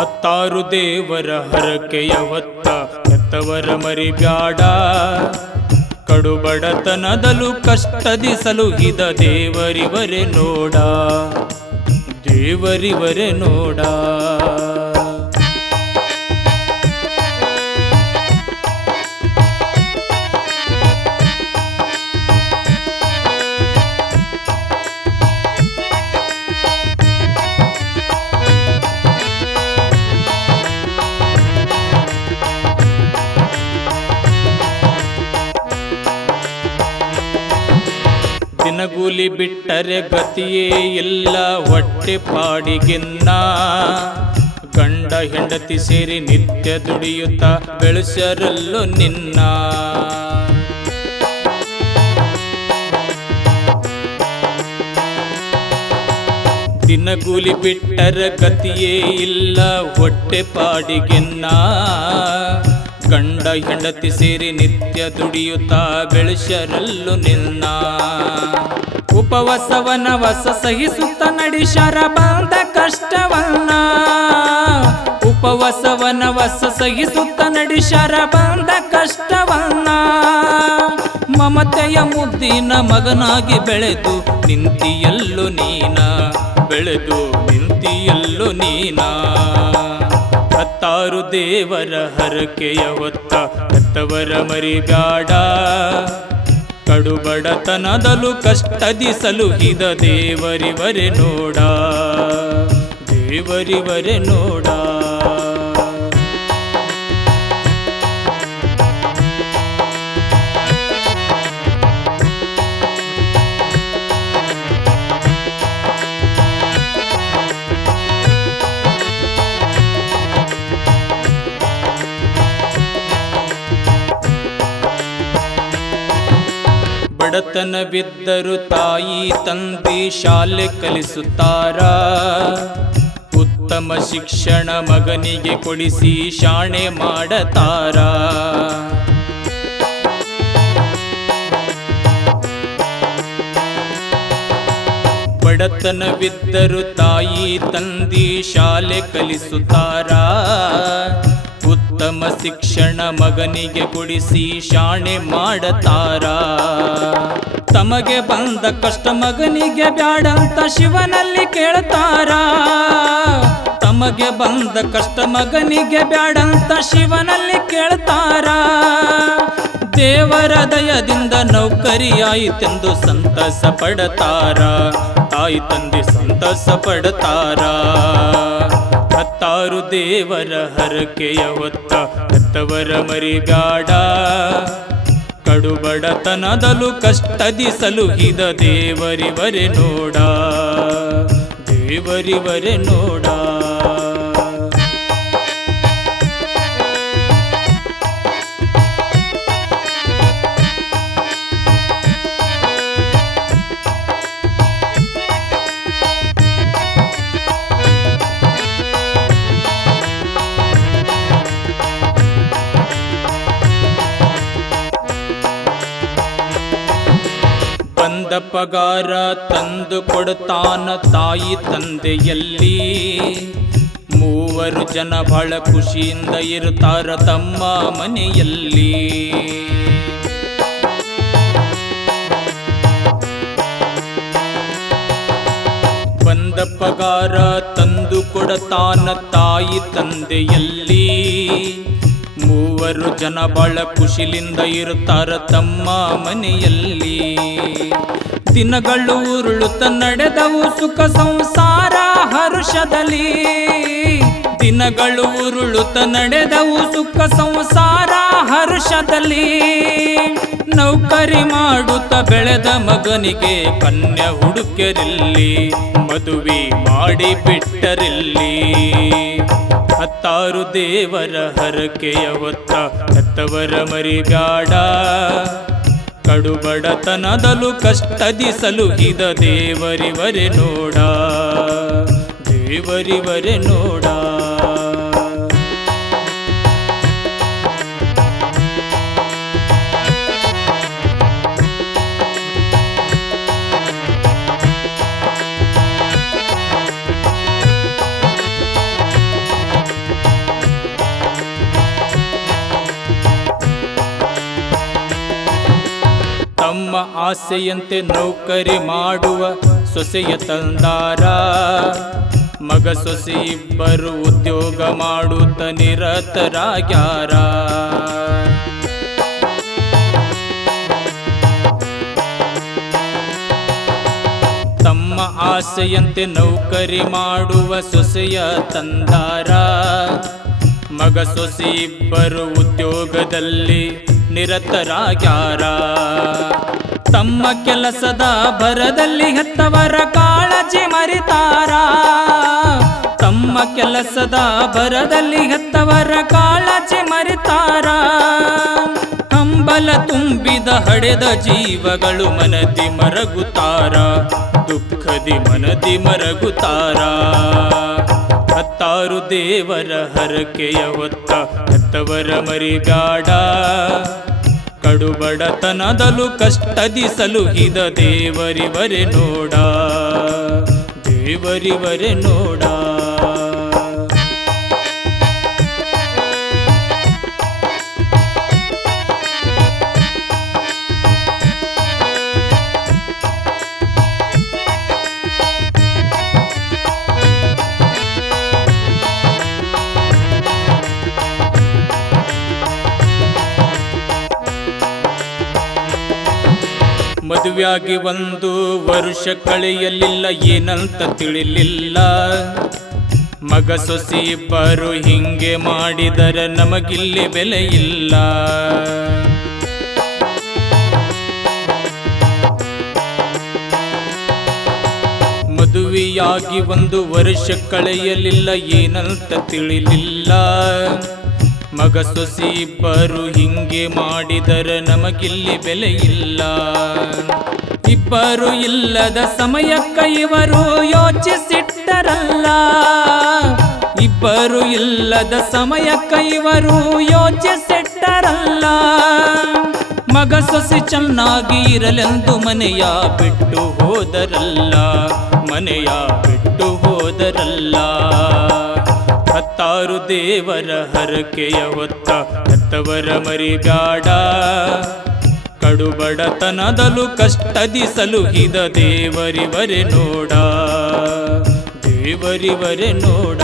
ಹತ್ತಾರು ದೇವರ ಹರಕೆಯ ಹೊತ್ತ ಹೆತ್ತವರ ಮರಿಬ್ಯಾಡ. ಕಡುಬಡತನದಲು ಕಷ್ಟದಿ ಸಲುಹಿದ ದೇವರಿವರೆ ನೋಡ, ದೇವರಿವರೆ ನೋಡ. ದಿನಗೂಲಿ ಬಿಟ್ಟರೆ ಗತಿಯೇ ಇಲ್ಲ ಹೊಟ್ಟೆ ಪಾಡಿಗೆನ್ನ. ಗಂಡ ಹೆಂಡತಿ ಸೇರಿ ನಿತ್ಯ ದುಡಿಯುತ್ತ ಬೆಳೆಸರಲ್ಲೋ ನಿನ್ನ. ದಿನಗೂಲಿ ಬಿಟ್ಟರೆ ಗತಿಯೇ ಇಲ್ಲ ಹೊಟ್ಟೆ ಪಾಡಿಗೆನ್ನ. ಗಂಡ ಹೆಂಡತಿ ಸೇರಿ ನಿತ್ಯ ದುಡಿಯುತ್ತ ಬೆಳೆಸರಲ್ಲೂ ನಿನ್ನ. ಉಪವಾಸವನವಸ ಸಹಿಸುತ್ತ ನಡೆಸರ ಬಂದ ಕಷ್ಟವನ್ನ. ಉಪವಾಸವನವಸ ಸಹಿಸುತ್ತ ನಡೆಸರ ಬಂದ ಕಷ್ಟವನ್ನ. ಮಮತೆಯ ಮುದ್ದಿನ ಮಗನಾಗಿ ಬೆಳೆದು ನಿಂತಿಯಲ್ಲೋ ನೀನ, ಬೆಳೆದು ನಿಂತಿಯಲ್ಲೋ ನೀನ. ಹತ್ತಾರು ದೇವರ ಹರಕೆಯ ಹೊತ್ತ ಹೆತ್ತವರ ಮರಿಬ್ಯಾಡ. ಕಡುಬಡತನದಲು ಕಷ್ಟದಿ ಸಲುಹಿದ ದೇವರಿವರೆ ನೋಡ, ದೇವರಿವರೆ ನೋಡ. ಬಡತನವಿದ್ದರು ತಾಯಿ ತಂದೆ ಶಾಲೆ ಕಲಿಸುತ್ತಾರ. ಉತ್ತಮ ಶಿಕ್ಷಣ ಮಗನಿಗೆ ಕೊಡಿಸಿ ಶಾಣೆ ಮಾಡತಾರ. ಬಡತನವಿದ್ದರು ತಾಯಿ ತಂದೆ ಶಾಲೆ ಕಲಿಸುತ್ತಾರ. ಉತ್ತಮ ಶಿಕ್ಷಣ ಮಗನಿಗೆ ಕೊಡಿಸಿ ಶಾಣೆ ಮಾಡತಾರ. ತಮಗೆ ಬಂದ ಕಷ್ಟ ಮಗನಿಗೆ ಬ್ಯಾಡಂತ ಶಿವನಲ್ಲಿ ಕೇಳ್ತಾರ. ತಮಗೆ ಬಂದ ಕಷ್ಟ ಮಗನಿಗೆ ಬ್ಯಾಡಂತ ಶಿವನಲ್ಲಿ ಕೇಳ್ತಾರ. ದೇವರ ದಯದಿಂದ ನೌಕರಿಯಾಯಿತೆಂದು ಸಂತಸ ಪಡತಾರ. ತಾಯಿ ತಂದೆ ಸಂತಸ ಪಡತಾರ. ಹತ್ತಾರು ದೇವರ ಹರಕೆಯ ಹೊತ್ತ ಹೆತ್ತವರ ಮರಿಬ್ಯಾಡ. ಕಡುಬಡತನದಲು ಕಷ್ಟದಿ ಸಲುಹಿದ ದೇವರಿವರೆ ನೋಡ, ದೇವರಿವರೆ ನೋಡ. ಬಂದ ಪಗಾರ ತಂದು ಕೊಡ್ತಾನ ತಾಯಿ ತಂದೆಯಲ್ಲಿ. ಮೂವರು ಜನ ಬಹಳ ಖುಷಿಯಿಂದ ಇರ್ತಾರ ತಮ್ಮ ಮನೆಯಲ್ಲಿ. ಬಂದ ಪಗಾರ ತಂದು ಕೊಡ್ತಾನ ತಾಯಿ ತಂದೆಯಲ್ಲಿ. ಮೂವರು ಜನ ಬಹಳ ಖುಷಿಲಿಂದ ಇರುತ್ತಾರ ತಮ್ಮ ಮನೆಯಲ್ಲಿ. ದಿನಗಳು ಉರುಳುತ್ತ ನಡೆದವು ಸುಖ ಸಂಸಾರ ಹರ್ಷದಲ್ಲಿ. ದಿನಗಳು ಉರುಳುತ್ತ ನಡೆದವು ಸುಖ ಸಂಸಾರ ಹರ್ಷದಲ್ಲಿ. ನೌಕರಿ ಮಾಡುತ್ತ ಬೆಳೆದ ಮಗನಿಗೆ ಕನ್ಯೆ ಹುಡುಕರಿಲ್ಲಿ. ಮದುವೆ ಮಾಡಿ ಬಿಟ್ಟರಿಲ್ಲಿ. ಹತ್ತಾರು ದೇವರ ಹರಕೆಯ ಹೊತ್ತ ಹೆತ್ತವರ ಮರಿಬ್ಯಾಡ. ಕಡುಬಡತನದಲು ಕಷ್ಟದಿ ಸಲುಹಿದ ದೇವರಿವರೆ ನೋಡ, ದೇವರಿವರೆ ನೋಡ. ಆಸೆಯಂತೆ ನೌಕರಿ ಮಾಡುವ ಸೊಸೆಯ ತಂದಾರ. ಮಗ ಸೊಸೆ ಇಬ್ಬರು ಉದ್ಯೋಗ ಮಾಡುತ್ತ ನಿರತರಾಗ್ಯಾರ. ತಮ್ಮ ಆಸೆಯಂತೆ ನೌಕರಿ ಮಾಡುವ ಸೊಸೆಯ ತಂದಾರ. ಮಗ ಸೊಸೆ ಇಬ್ಬರು ಉದ್ಯೋಗದಲ್ಲಿ ನಿರತರಾಗ್ಯಾರ. ತಮ್ಮ ಕೆಲಸದ ಭರದಲ್ಲಿ ಹೆತ್ತವರ ಕಾಳಜಿ ಮರಿತಾರ. ತಮ್ಮ ಕೆಲಸದ ಭರದಲ್ಲಿ ಹೆತ್ತವರ ಕಾಳಜಿ ಮರಿತಾರ. ಹಂಬಲ ತುಂಬಿದ ಹಡೆದ ಜೀವಗಳು ಮನದಿ ಮರಗುತ್ತಾರ. ದುಃಖದಿ ಮನದಿ ಮರಗುತ್ತಾರ. ಹತ್ತಾರು ದೇವರ ಹರಕೆಯ ಹೊತ್ತ ಹೆತ್ತವರ ಮರಿಗಾಡ. ಕಡುಬಡತನದಲು ಕಷ್ಟದಿ ಸಲುಹಿದ ದೇವರಿವರೆ ನೋಡ. ದೇವರಿವರೆ ನೋಡ. ಮದುವೆಯಾಗಿ 1 ವರುಷ ಕಳೆಯಲಿಲ್ಲ, ಏನಂತ ತಿಳಿಲಿಲ್ಲ. ಮಗ ಸೊಸೆ ಇಬ್ಬರು ಹಿಂಗೆ ಮಾಡಿದರೆ ನಮಗಿಲ್ಲಿ ಬೆಲೆ ಇಲ್ಲ. ಮದುವೆಯಾಗಿ 1 ವರುಷ ಕಳೆಯಲಿಲ್ಲ, ಏನಂತ ತಿಳಿಲಿಲ್ಲ. ಮಗ ಸೊಸೆ ಇಬ್ಬರು ಹಿಂಗೆ ಮಾಡಿದರೆ ನಮಗಿಲ್ಲಿ ಬೆಲೆ ಇಲ್ಲ. ಇಬ್ಬರು ಇಲ್ಲದ ಸಮಯಕ್ಕ ಇವರು ಯೋಚಿಸಿಟ್ಟರಲ್ಲ. ಇಬ್ಬರು ಇಲ್ಲದ ಸಮಯಕ್ಕ ಇವರು ಯೋಚಿಸಿಟ್ಟರಲ್ಲ. ಮಗ ಸೊಸೆ ಚೆನ್ನಾಗಿ ಇರಲೆಂದು ಮನೆಯ ಬಿಟ್ಟು ಹೋದರಲ್ಲ. ಮನೆಯ ಬಿಟ್ಟು ಹೋದರಲ್ಲ. ಹತ್ತಾರು ದೇವರ ಹರಕೆಯ ಹೊತ್ತ ಹೆತ್ತವರ ಮರಿಗಾಡ. ಕಡುಬಡತನದಲು ಕಷ್ಟದಿ ಸಲುಹಿದ ದೇವರಿವರೆ ನೋಡ. ದೇವರಿವರೆ ನೋಡ.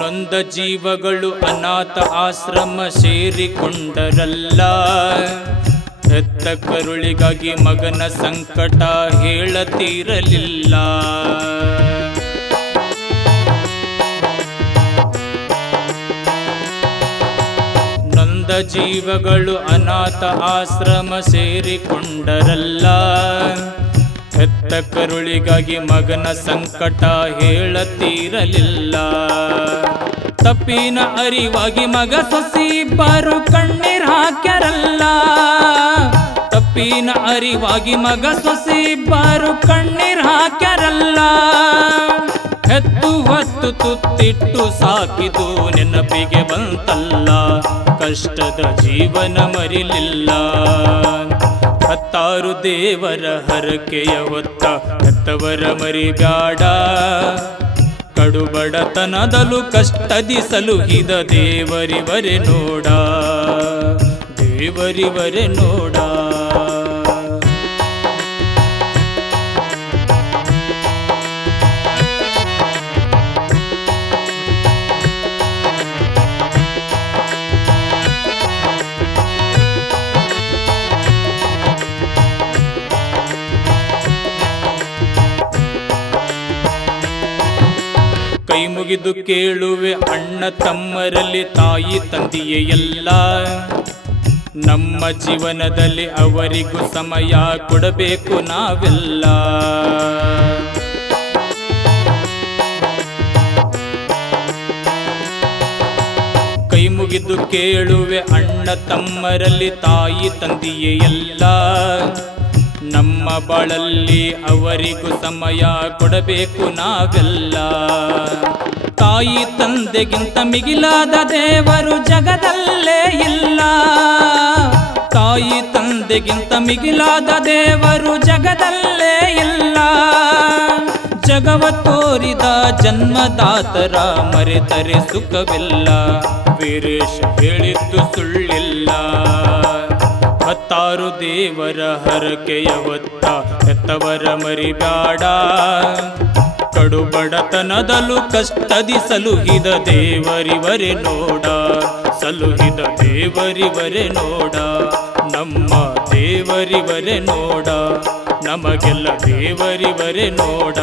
ನೊಂದ ಜೀವಗಳು ಅನಾಥ ಆಶ್ರಮ ಸೇರಿಕೊಂಡರಲ್ಲ. ಹೆತ್ತ ಕರುಳಿಗಾಗಿ ಮಗನ ಸಂಕಟ ಹೇಳತೀರಲಿಲ್ಲ. ನೊಂದ ಜೀವಗಳು ಅನಾಥ ಆಶ್ರಮ ಸೇರಿಕೊಂಡರಲ್ಲ. ಹೆತ್ತ ಕರುಳಿಗಾಗಿ ಮಗನ ಸಂಕಟ ಹೇಳತೀರಲಿಲ್ಲ. ತಪ್ಪಿನ ಅರಿವಾಗಿ ಮಗ ಸೊಸೆ ಇಬ್ಬರು ಕಣ್ಣೀರ್ ಹಾಕ್ಯಾರಲ್ಲ. ತಪ್ಪಿನ ಅರಿವಾಗಿ ಮಗ ಸೊಸೆ ಇಬ್ಬರು ಕಣ್ಣೀರ್ ಹಾಕ್ಯಾರಲ್ಲ. ಹೆತ್ತು ಹೊತ್ತು ತುತ್ತಿಟ್ಟು ಸಾಕಿದು ನೆನಪಿಗೆ ಬಂತಲ್ಲ. ಕಷ್ಟದ ಜೀವನ ಮರಿಲಿಲ್ಲ. ಹತ್ತಾರು ದೇವರ ಹರಕೆಯ ಹೊತ್ತ ಹೆತ್ತವರ ಮರಿಗಾಡ. ಕಡುಬಡತನದಲು ಕಷ್ಟದಿ ಸಲುಹಿದ ದೇವರಿವರೆ ನೋಡ. ದೇವರಿವರೆ ನೋಡ. ಕೈ ಮುಗಿದು ಕೇಳುವೆ ಅಣ್ಣ ತಮ್ಮರಲ್ಲಿ ತಾಯಿ ತಂದೆಯೇ ಎಲ್ಲ. ನಮ್ಮ ಜೀವನದಲ್ಲಿ ಅವರಿಗೂ ಸಮಯ ಕೊಡಬೇಕು ನಾವೆಲ್ಲ. ಕೈ ಮುಗಿದು ಕೇಳುವೆ ಅಣ್ಣ ತಮ್ಮರಲ್ಲಿ ತಾಯಿ ತಂದೆಯೇ ಎಲ್ಲ. ನಮ್ಮ ನಮ್ಮ ಬಾಳಲ್ಲಿ ಅವರಿಗೂ ಸಮಯ ಕೊಡಬೇಕು ನಾವೆಲ್ಲ. ತಾಯಿ ತಂದೆಗಿಂತ ಮಿಗಿಲಾದ ದೇವರು ಜಗದಲ್ಲೇ ಇಲ್ಲ. ತಾಯಿ ತಂದೆಗಿಂತ ಮಿಗಿಲಾದ ದೇವರು ಜಗದಲ್ಲೇ ಇಲ್ಲ. ಜಗವ ತೋರಿದ ಜನ್ಮದಾತರ ಮರೆತರೆ ಸುಖವಿಲ್ಲ. ವೀರೇಶ ಹೇಳಿದ್ದು ಸುಳ್ಳಿಲ್ಲ. 16 ದೇವರ ಹರಕೆಯ ಹೊತ್ತ ಹೆತ್ತವರ ಮರಿಬ್ಯಾಡ. ಕಡು ಬಡತನದಲು ಕಷ್ಟದಿ ಸಲುಹಿದ ದೇವರಿವರೆ ನೋಡ. ಸಲುಹಿದ ದೇವರಿವರೆ ನೋಡ. ನಮ್ಮ ದೇವರಿವರೆ ನೋಡ. ನಮಗೆಲ್ಲ ದೇವರಿವರೆ ನೋಡ.